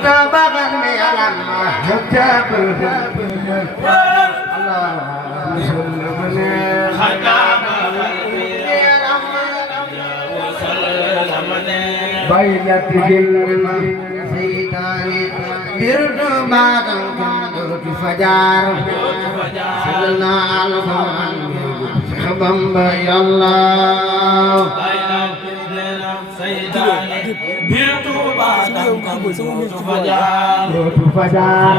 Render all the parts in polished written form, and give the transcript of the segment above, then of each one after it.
tabakan mi alam bayat gilma sayyidani birdu badang kundu fajar salna al-quran khabamba ya allah birdu badang kundu fajar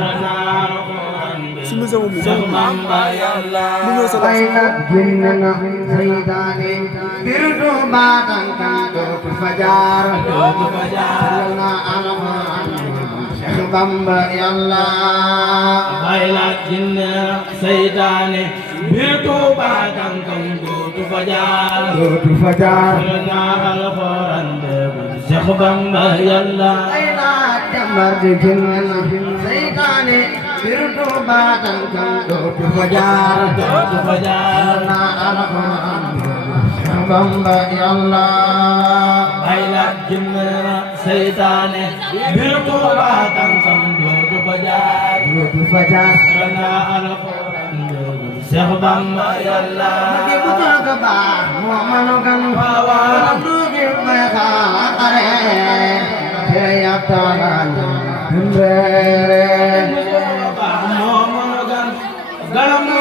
khabamba ya allah bayat gilma sayyidani birdu badang kundu fajar salna al-quran khabamba ya allah bayat gilma sayyidani birdu badang kundu fajar salna al-quran Cheikh Bamba Yàlla ay la jambar di jinna seytaane birdu baatan kan dootu fajar na alquran Cheikh Bamba Yàlla ay la jinna seytaane birdu baatan kan dootu fajar na alquran Cheikh Bamba Yàlla di buta ka ba mo manokan wawa may xaare te yaptalan mbere mo monogan garam no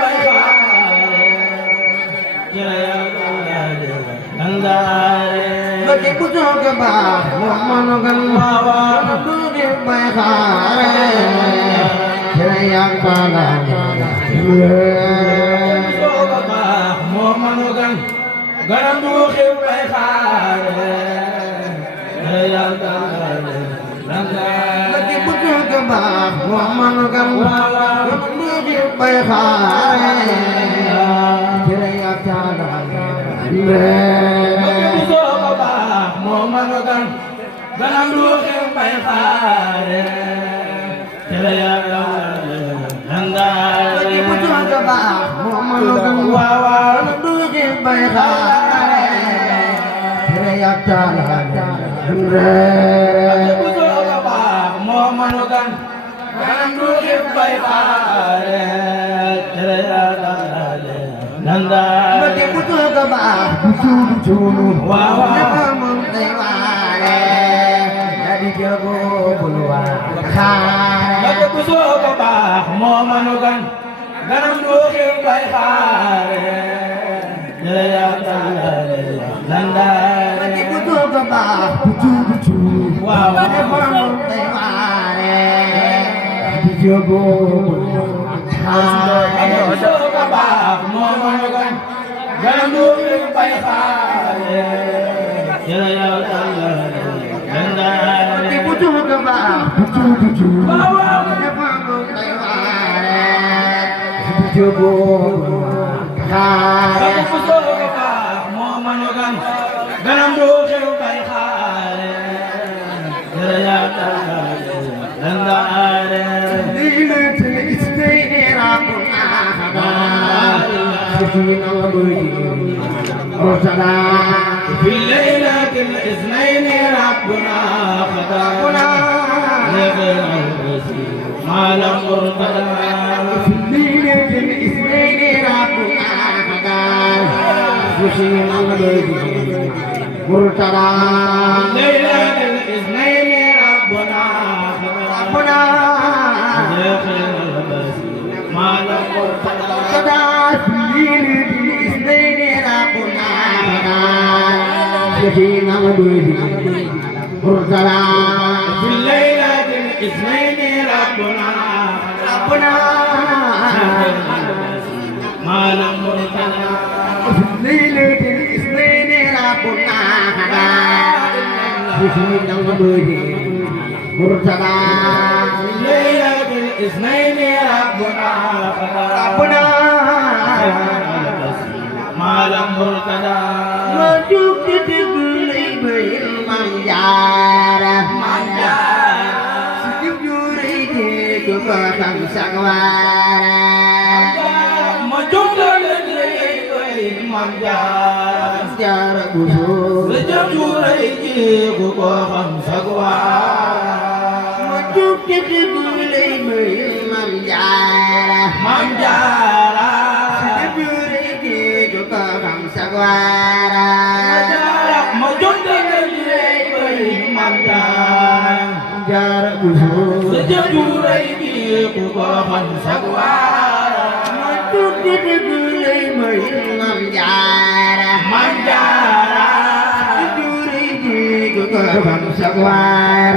may xaare te yaptalan nandare bagi pujo ke ba mo monogan wawa du may xaare te yaptalan mbere mo monogan garam du may xaare lagi butuh kebak mamanukan di bay xaare jaya jalan lagi butuh kebak mamanukan ganam du bay xaare jaya jalan lagi butuh kebak mamanukan di bay xaare jaya jalan mo manukan ganam du bay xaare jaya nanda bati butuh ka ba bucu wawa namam teware jadi jago bulwa xaare bati butuh ka ba mo manukan ganam du bay xaare jaya nanda bati butuh ka ba bucu wow namam teware jadi jago mo manukan ganam du bay xaare jaya nanda bati butuh ka ba bucu wow namam teware jadi jago xaare bati butuh ka ba mo manukan ganam du bay xaare jaya nanda lilatul isnaini rabbuna سكين مرسلا في ليلة الاثنين ربنا خطانا لغير الرسول ما لم مرتضى في ليلة الاثنين ربنا خطانا سكين مرسلا ليلة الاثنين ربنا خطانا لغير الرسول ما لم مرتضى سكينة مدوده مرسلا في الليلة الاثنين ربنا ما لم مرسلا في الليلة الاثنين ربنا سكينة مدوده مرسلا في الليلة الاثنين ربنا ما لم مرتدى وجوك تقولي بالمنجارة سجب جوريكي كفاكم سقوارة وجوك تقولي بالمنجارة جارة بسوك سجب جوريكي ku ko xam sag waar ma jóg te dégg lay may Maam Jaara Maam Jaara dégg lay gi ku ko xam sag waar ma jóg te dégg lay may Maam Jaara Jaara Buso sa jëf ju rëy gi ku ko xam sag waar ma jóg te dégg lay may Maam Jaara Maam Jaara ku ko xam sag waar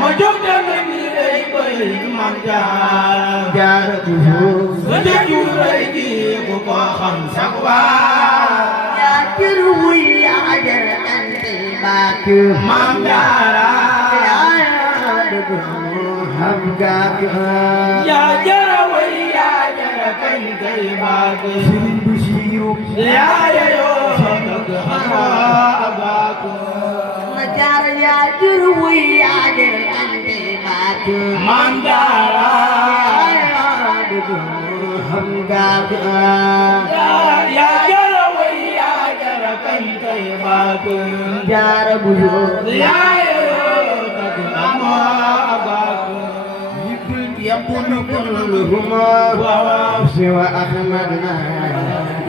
ma jóg te dégg lay may Maam Jaara Jaara Buso sa jëf ju rëy gi ku ko xam sag waar yaa jër wuy yaa jër ante bàkk Maam Jaara xam gàkk yaa jara way yaa jara kañ kay baag Sëriñ Basiiru yaa yayoo dëgg xanaa baag ma Jaara yaa jër wuy yaa jër ante bàkk Maam Jaara xam gàkk yaa jara way yaa jara kañ kay baag Jaara Buso yaa yayoo dëgg xanaa baag يقول كلهما سوى أحمدنا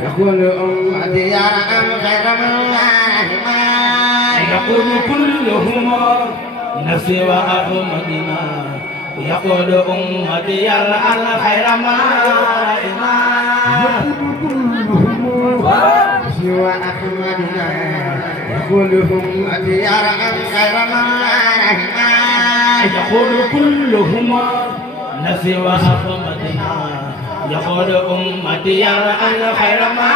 يقول أمتي يا أم خير من غيرهما يقول كلهما نسوى أحمدنا يقول أمتي يرعى الخير ما سوى أحمدنا يقول أمتي يرعى الخير من غيرهما يقول كلهما نسوى أحمدنا يقول أمتي يرعى الخير ما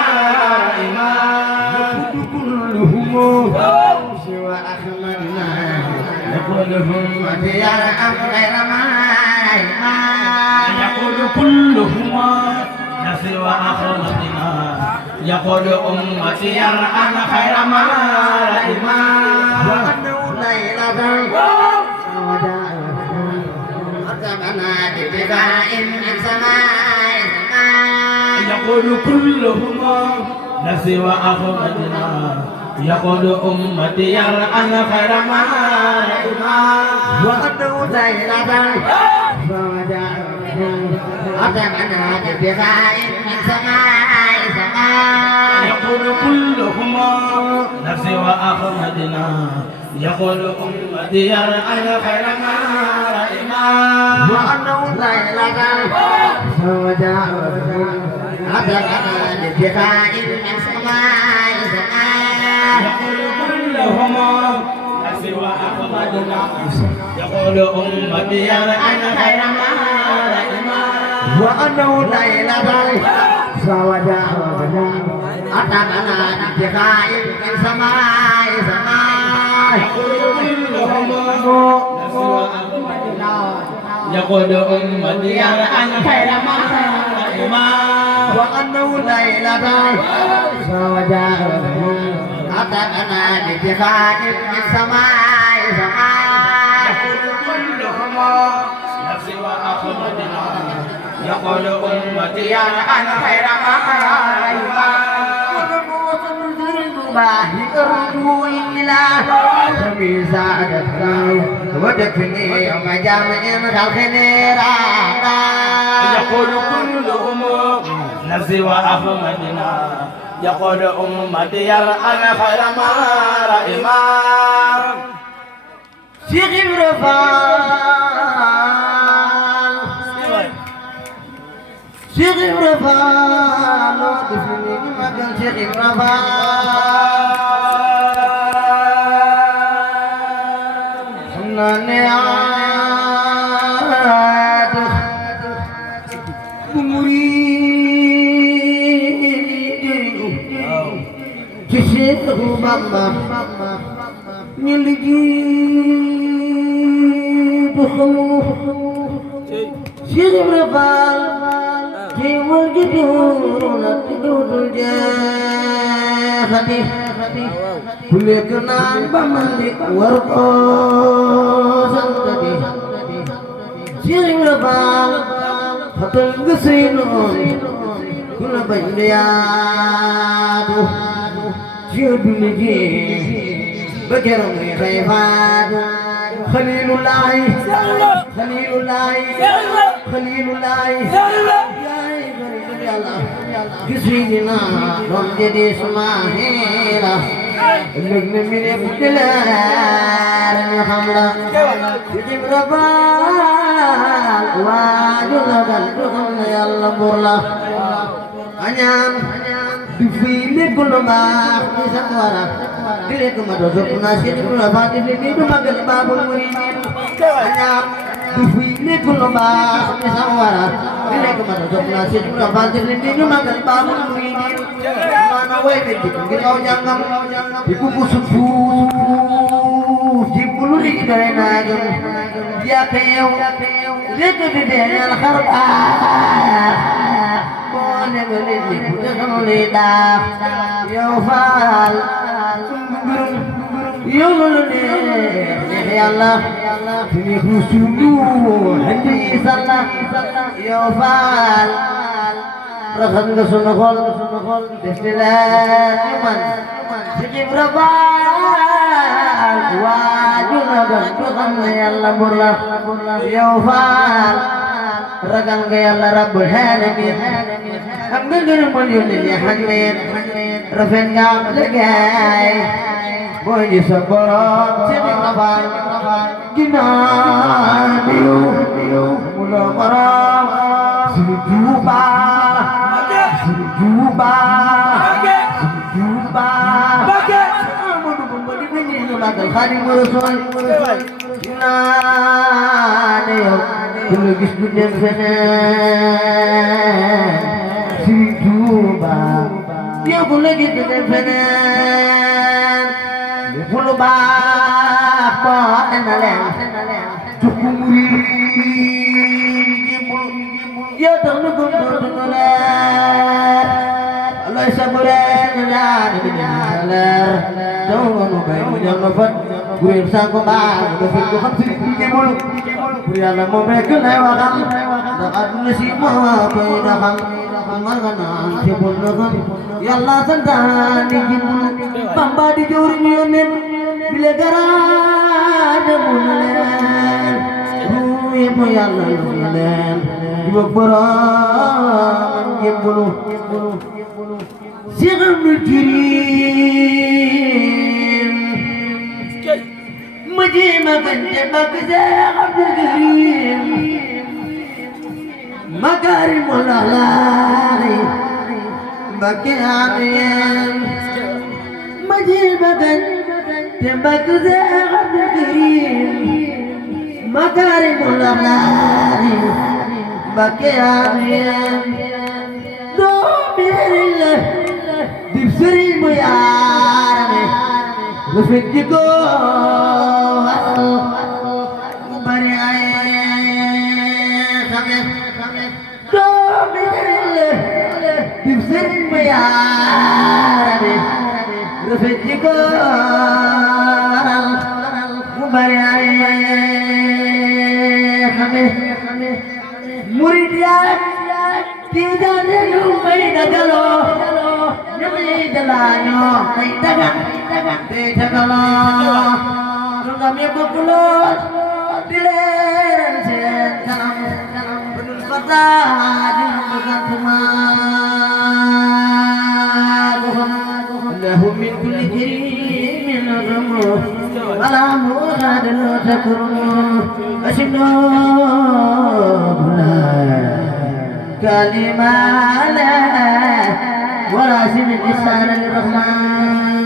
كلهما سوى أحمدنا يقول أمتي يرعى الخير من غيرهما يقول كلهما نسوى أحمدنا يقول أمتي يرعى الخير ما وأنه ليلة أتبنا باتباع من سماء يقول كلهما نسوى أحمدنا يقول أمتي يرعى الخير ما وأنه ليلة أتبنا باتباع من سماء يقول كلهما نسوى أحمدنا يقول أمتي يرعى الخير ما وأنه ليلة أتبنا باتباع من سماء يقول كلهما نسوى أحمدنا يقول أمتي يرعى الخير ما وأنه ليلة سوداء أتبنا باتباع من سماء يقول كلهما نسوى أحمدنا يقول أمتي يرعى الخير ما وأنه ليلة سوداء أتبنا باتباع من سماء كلهما نسوى أحمدنا يقول أمتي يرعى الخير ما أرجو إلى سمي سعادتنا ودفني يوم جمع خلقني رانا يقول كلهما نسوى أحمدنا يقول أمتي يرعى الخير ما رأيما شيخ إبرفان شيخ إبرفان ودفني مكان شيخ إبرفان سناني عاد بمريد شيخ بابا ñi bu xamu Cheikh Ibra Fall ci wal gi na dudul jeexati ku lekk naan ba mandi war ko santati Cheikh Ibra Fall xatal nga sëy noon ku la bañ di yaatu ci àdduna ji بكرم خيفان خليل الله خليل الله خليل الله يا الله جسمنا دون جدي سماهيلا اللجنة من ابتلال الخمرة يجيب ربال واجنا قلبكم يا الله برلا أنيان difile kulo mak bisa kuara dile kumadosok nasi kulo bati dile du magal babul muridin anyam difile kulo mak bisa kuara dile kumadosok nasi kulo bati dile du magal babul muridin mana wae begitu kita jangan dikuku susu dipulu di karena dia kayau dia tu dia al kharba lidah yofal ya Allah ini khusyuk hadi salah yofal rakan kesunahol bismillahirrahman sikit berapa wajunagan Tuhan ya Allah burlah yofal rakan ke Allah Rabbul Alamin Ambil mulyun ya hangin Rafen ngam legay Boy di sabarat Sini kapan Ginaniyo Mula marang Sini juba Sini juba Sini juba Menunggu berdibini Numagal khadi murusul Ginaniyo Kulugis dunia sana Juba, dia boleh gitu depan, boleh bapa enalan, cukuri, dia terluka terluka, Allah sabaran enalan, enalan, jangan lupa jangan lupa, gue sanggup banget, gue kan sedikit mulu, gue alam mau mereka lewat, tak nasi mau pedagang. Makanan sebelum ya Allah sentani jimu bamba di jurniunin bila garada mulen ya Allah mulen dibakbaran jimu siram dikirim majimakan tebak siram dikirim Makarimul akhlaqi bakianin majibakan tembak zakat kirim Makarimul akhlaqi bakianin domirillah dibserimu ya Rabbi lufidiko bari ayat kami Dibserin ya Rabbi Rufidiko Mubari kami Muridiyat Tidak lumay dagalo Lumay dalanyo Ay dagang Tidagalo Nung kami bukulot Dileran sen Kanam Benul patah Dinubukan له من كل كريم الرموح ولا مراد تكرمه أشنوه لا كلمة لا ولا سن الإحسان للرحمن